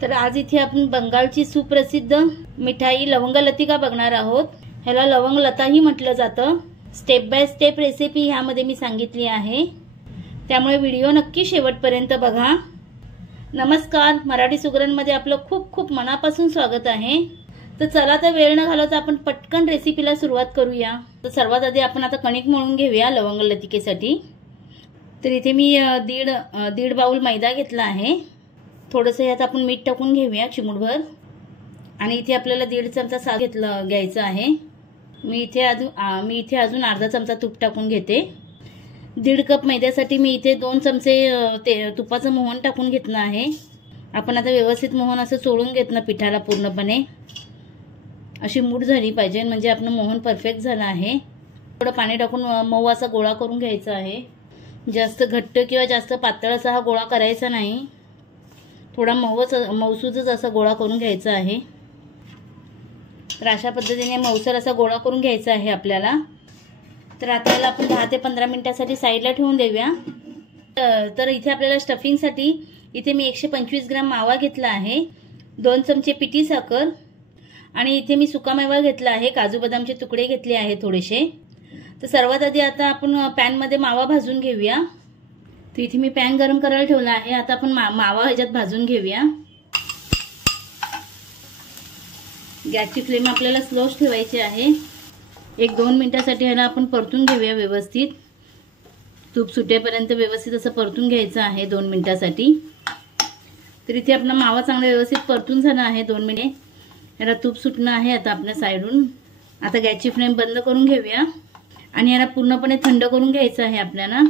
तर आज इथे आपण बंगालची सुप्रसिद्ध मिठाई लवंग लतिका बघणार आहोत। ह्याला लवंग लताही म्हटलं जातं। स्टेप बाय स्टेप रेसिपी ह्यामध्ये मी सांगितली आहे, त्यामुळे व्हिडिओ नक्की शेवटपर्यंत बघा। नमस्कार, मराठी सुगरणमध्ये आपलं खूप खूप मनापासून स्वागत आहे। तर चला तर वेळ न घालवता आपण पटकन रेसिपीला सुरुवात करूया। तर सर्वात आधी आपण आता कणिक मळून घेऊया लवंग लतिकेसाठी। तर इथे मी दीड बाउल मैदा घेतला आहे। थोडंसं यात आपण मीठ टाकून घेऊया चिमूटभर, आणि इथे आपल्याला 1.5 चमचा साग घ्यायचा आहे। मी इथे अजून अर्धा चमचा तूप टाकून घेते। 1.5 कप मैद्यासाठी मी इथे 2 चमचे तुपाचं मोहन टाकून घेतलं आहे। आपण आता व्यवस्थित मोहन असं चोळून घेतलं पिठाला पूर्णपणे। अशी मूठ झाली पाहिजे, म्हणजे आपलं मोहन परफेक्ट झालं आहे। थोडं पाणी टाकून मऊ असा गोळा करून घ्यायचा आहे। जास्त घट्ट किंवा जास्त पातळ असा हा गोळा करायचा नाही, थोडा मऊसूदच असा गोळा करून घ्यायचा आहे। तर अशा पद्धतीने मऊसर असा गोळा करून घ्यायचा आहे आपल्याला। तर आता याला आपण 10 ते 15 मिनिटांसाठी साईडला ठेवून देऊया। तर इथे आपल्याला स्टफिंगसाठी इथे मी 125 ग्रॅम मावा घेतला आहे, 2 चमचे पिठी साखर, आणि इथे मी सुका मेवा घेतला आहे, काजू बदामचे तुकडे घेतले आहे थोडेसे। तर सर्वात आधी आता आपण पॅन मध्ये मावा भाजून घेऊया। तर इथे मी पॅन गरम करायला ठेवला आहे। आता आपण मावा ह्याच्यात भाजून घेऊया। गॅसची फ्लेम आपल्याला स्लोच ठेवायची आहे। 1-2 मिनिटांसाठी ह्याला आपण परतून घेऊया व्यवस्थित। तूप सुटेपर्यंत व्यवस्थित असं परतून घ्यायचं आहे 2 मिनिटांसाठी। तर इथे आपला मावा चांगला व्यवस्थित परतून झाला आहे 2 मिनिटे। याला तूप सुटणं आहे आता आपल्या साईडून। आता गॅसची फ्लेम बंद करून घेऊया आणि याला पूर्णपणे थंड करून घ्यायचं आहे आपल्याला।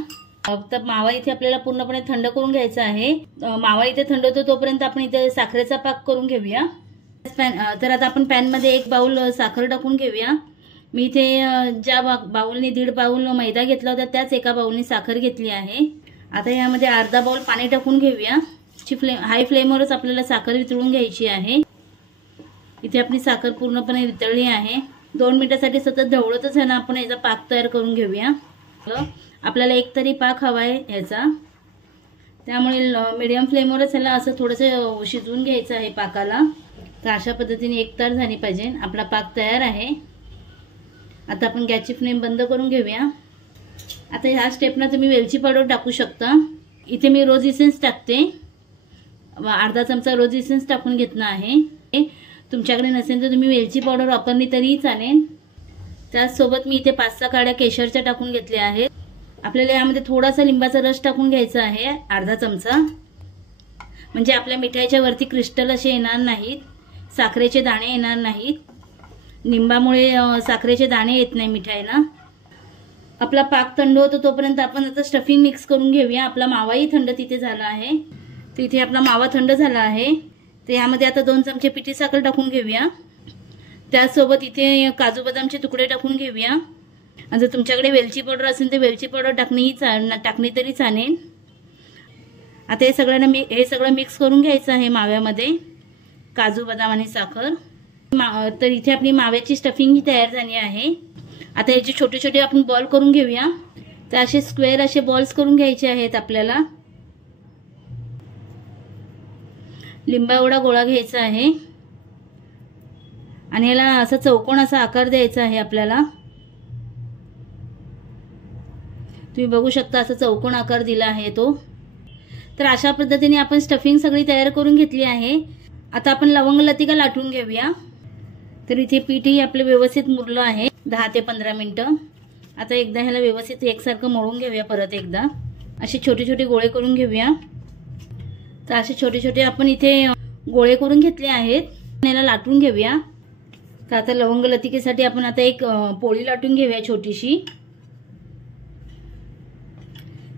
तर मावा इथे आपल्याला पूर्णपणे थंड करून घ्यायचा आहे। मावा इथे थंड होतो तोपर्यंत आपण इथे साखरेचा पाक करून घेऊया। तर आता आपण पॅन मध्ये 1 बाउल साखर टाकून घेऊया। मी इथे ज्या बाउलने 1.5 बाउल मैदा घेतला होता त्याच एका बाउलने साखर घेतली आहे। आता यामध्ये अर्धा बाउल पाणी टाकून घेऊया। हाय फ्लेमवरच आपल्याला साखर वितळून घ्यायची आहे। इथे आपली साखर पूर्णपणे वितळली आहे। 2 मिनिटांसाठी सतत ढवळतच आहे ना आपण याचा पाक तयार करून घेऊया। आपल्याला एक तरी पाक हवा आहे याचा, त्यामुळे मीडियम फ्लेमवरच याला असं थोडंसं शिजवून घ्यायचं आहे पाकाला। तर अशा पद्धतीने एकतर झाली पाहिजे। आपला पाक तयार आहे। आता आपण गॅसची फ्लेम बंद करून घेऊया। आता ह्या स्टेपला तुम्ही वेलची पावडर टाकू शकता। इथे मी रोज इसेन्स टाकते, अर्धा चमचा रोज इसेन्स टाकून घेतला आहे। तुमच्याकडे नसेल तर तुम्ही वेलची पावडर वापरली तरीही चालेल। त्याचसोबत मी इथे 5-6 काड्या केशरच्या टाकून घेतल्या आहेत। आपल्याला यामध्ये थोडासा लिंबाचा रस टाकून घ्यायचा आहे, अर्धा चमचा, म्हणजे आपल्या मिठाईच्या वरती क्रिस्टल असे येणार नाहीत, साखरेचे दाणे येणार नाहीत। लिंबामुळे साखरेचे दाणे येत नाही मिठाईला। आपला पाक थंड होतो तोपर्यंत आपण आता स्टफिंग मिक्स करून घेऊया। आपला मावाही थंड तिथे झाला आहे। तर इथे आपला मावा थंड झाला आहे। तर यामध्ये आता 2 चमचे पिठी साखर टाकून घेऊया। त्यासोबत इथे काजू बदामचे तुकडे टाकून घेऊया। जर तुमच्याकडे वेलची पावडर असेल तर वेलची पावडर टाकणी तरी चालेल। आता हे सगळं मिक्स करून घ्यायचं आहे माव्यामध्ये, काजू बदाम आणि साखर। तर इथे आपली माव्याची स्टफिंग ही तयार झाली आहे। आता याचे छोटे छोटे आपण बॉल करून घेऊया। तर असे स्क्वेअर असे बॉल्स करून घ्यायचे आहेत आपल्याला। लिंबा एवढा गोळा घ्यायचा आहे आणि याला असा चौकोन असा आकार द्यायचा आहे आपल्याला। तुम्ही बघू शकता असा चौकोन आकार दिला आहे तो। तर अशा पद्धतीने आपण स्टफिंग सगळी तयार करून घेतली आहे। आता आपण लवंग लतिका लाटून घेऊया। तर इथे पीठही आपलं व्यवस्थित मुरलं आहे 10 ते 15 मिनिटं। आता एकदा ह्याला व्यवस्थित एकसारखं मळून घेऊया परत एकदा। असे छोटे छोटे गोळे करून घेऊया। तर असे छोटे छोटे आपण इथे गोळे करून घेतले आहेत। याला लाटून घेऊया। तर आता लवंग लतिकेसाठी आपण आता एक पोळी लाटून घेऊया छोटीशी।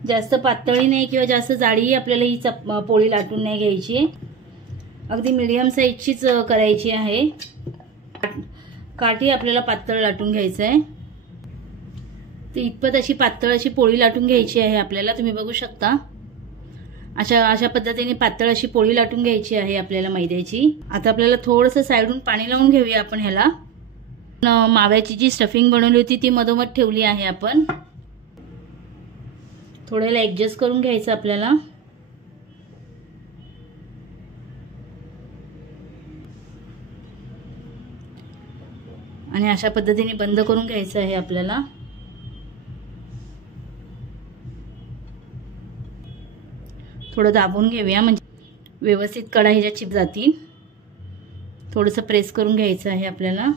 जास्त पातळी नाही किंवा जास्त जाडीही आपल्याला ही पोळी लाटून नाही घ्यायची, अगदी मीडियम साईजचीच करायची आहे। काठी आपल्याला पातळ लाटून घ्यायचं आहे। तर इतपत अशी पातळ अशी पोळी लाटून घ्यायची आहे आपल्याला। तुम्ही बघू शकता अशा पद्धतीने पातळ अशी पोळी लाटून घ्यायची आहे आपल्याला मैद्याची। आता आपल्याला थोडंसं साईडून पाणी लावून घेऊया आपण ह्याला। माव्याची जी स्टफिंग बनवली होती ती मधोमध ठेवली आहे आपण। थोड्याला ऍडजस्ट करून घ्यायचं आपल्याला। आणि अशा पद्धतीने बंद करून घ्यायचं आहे आपल्याला। थोडं दाबून घेऊया म्हणजे व्यवस्थित कडा ह्याच्या चिप जातील। थोडंसं प्रेस करून घ्यायचं आहे आपल्याला।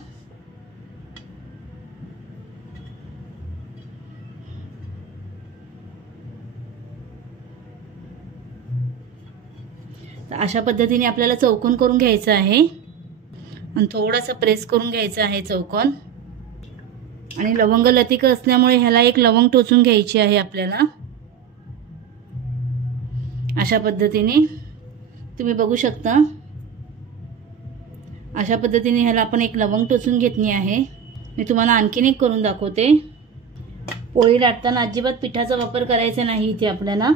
तर अशा पद्धतीने आपल्याला चौकोन करून घ्यायचं आहे आणि थोडंसं प्रेस करून घ्यायचं आहे चौकोन। आणि लवंग लतिका असल्यामुळे ह्याला एक लवंग टोचून घ्यायची आहे आपल्याला। अशा पद्धतीने तुम्ही बघू शकता, अशा पद्धतीने ह्याला आपण एक लवंग टोचून घेतली आहे। मी तुम्हाला आणखीन एक करून दाखवते। पोळी लाटताना अजिबात पिठाचा वापर करायचा नाही इथे आपल्याला।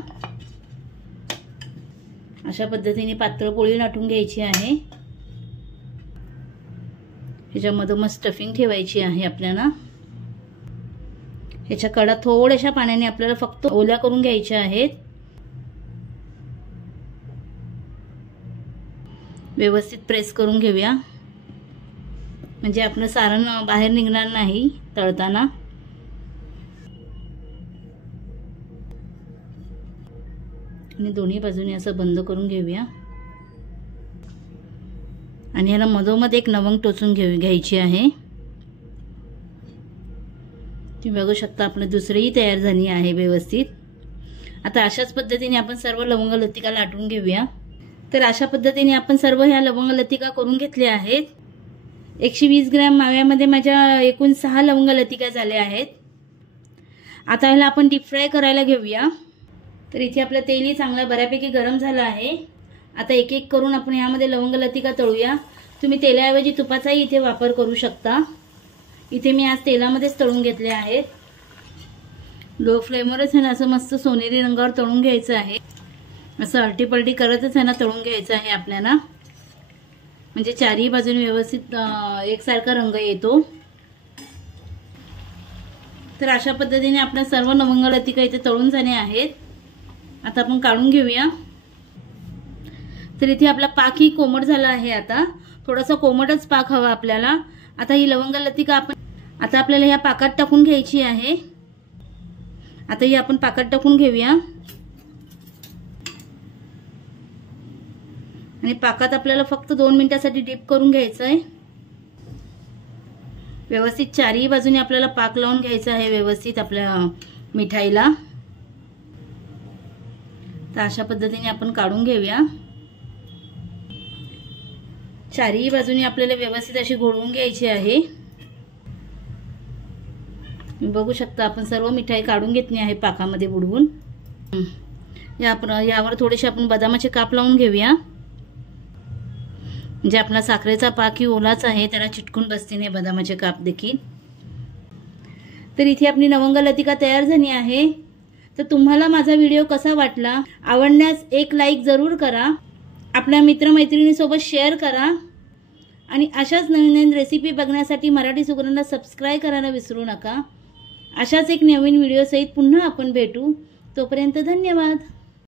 अशा पद्धतीने पातळ पोळी लाटून घ्यायची आहे। ह्याच्यामध्ये मग स्टफिंग ठेवायची आहे आपल्याला। ह्याच्या कडा थोड्याशा पाण्याने आपल्याला फक्त ओल्या करून घ्यायच्या आहेत। व्यवस्थित प्रेस करून घेऊया म्हणजे आपलं सारण बाहेर निघणार नाही तळताना। आणि दोन्ही बाजूने असं बंद करून घेऊया आणि ह्याला मधोमध एक लवंग टोचून घ्यायची आहे। तुम्ही बघू शकता आपलं दुसरीही तयार झाली आहे व्यवस्थित। आता अशाच पद्धतीने आपण सर्व लवंग लतिका लाटून घेऊया। तर अशा पद्धतीने आपण सर्व ह्या लवंग लतिका करून घेतल्या आहेत। 120 ग्रॅम माव्यामध्ये माझ्या एकूण 6 लवंग लतिका झाल्या आहेत। आता ह्याला आपण डीप फ्राय करायला घेऊया। तर इथे आपलं तेलही चांगलं बऱ्यापैकी गरम झालं आहे। आता एक एक करून आपण यामध्ये लवंग लतिका तळूया। तुम्ही तेलाऐवजी तुपाचाही इथे वापर करू शकता। इथे मी आज तेलामध्येच तळून घेतले आहेत। लो फ्लेमवरच आहे ना असं मस्त सोनेरी रंगावर तळून घ्यायचं आहे। असं अलटी-पलटी करतच आहे ना तळून घ्यायचं आहे आपल्याला, म्हणजे चारही बाजूने व्यवस्थित एकसारखा रंग येतो। तर अशा पद्धतीने आपल्या सर्व लवंग लतिका इथे तळून झाले आहेत। आता आपण काढून घेऊया। तर इथे आपला पाकही कोमट झाला आहे। आता थोडासा कोमटच पाक हवा आपल्याला। आता ही लवंग लतिका आता आपल्याला ह्या पाकात टाकून घ्यायची आहे। आता ही आपण पाकात टाकून घेऊया आणि पाकात आपल्याला फक्त 2 मिनिटांसाठी डीप करून घ्यायचं आहे। व्यवस्थित चारही बाजूने आपल्याला पाक लावून घ्यायचा आहे व्यवस्थित आपल्या मिठाईला। तर अशा पद्धतीने आपण काढून घेऊया। चारही बाजूने आपल्याला व्यवस्थित अशी घोळवून घ्यायची आहे। बघू शकता आपण सर्व मिठाई काढून घेतली आहे पाकामध्ये बुडवून। यावर थोडेसे आपण बदामाचे काप लावून घेऊया म्हणजे आपला साखरेचा पाक ही ओलाच आहे, त्याला चिटकून बसते नाही बदामाचे काप देखील। तर इथे आपली लवंग लतिका तयार झाली आहे। तर तुम्हाला माझा व्हिडिओ कसा वाटला, आवडल्यास एक लाईक जरूर करा, आपल्या मित्रमैत्रिणींसोबत शेअर करा आणि अशाच नवीन नवीन रेसिपी बघण्यासाठी मराठी सुगरणला सबस्क्राईब करायला विसरू नका। अशाच एक नवीन व्हिडिओ सहित पुन्हा आपण भेटू। तोपर्यंत धन्यवाद।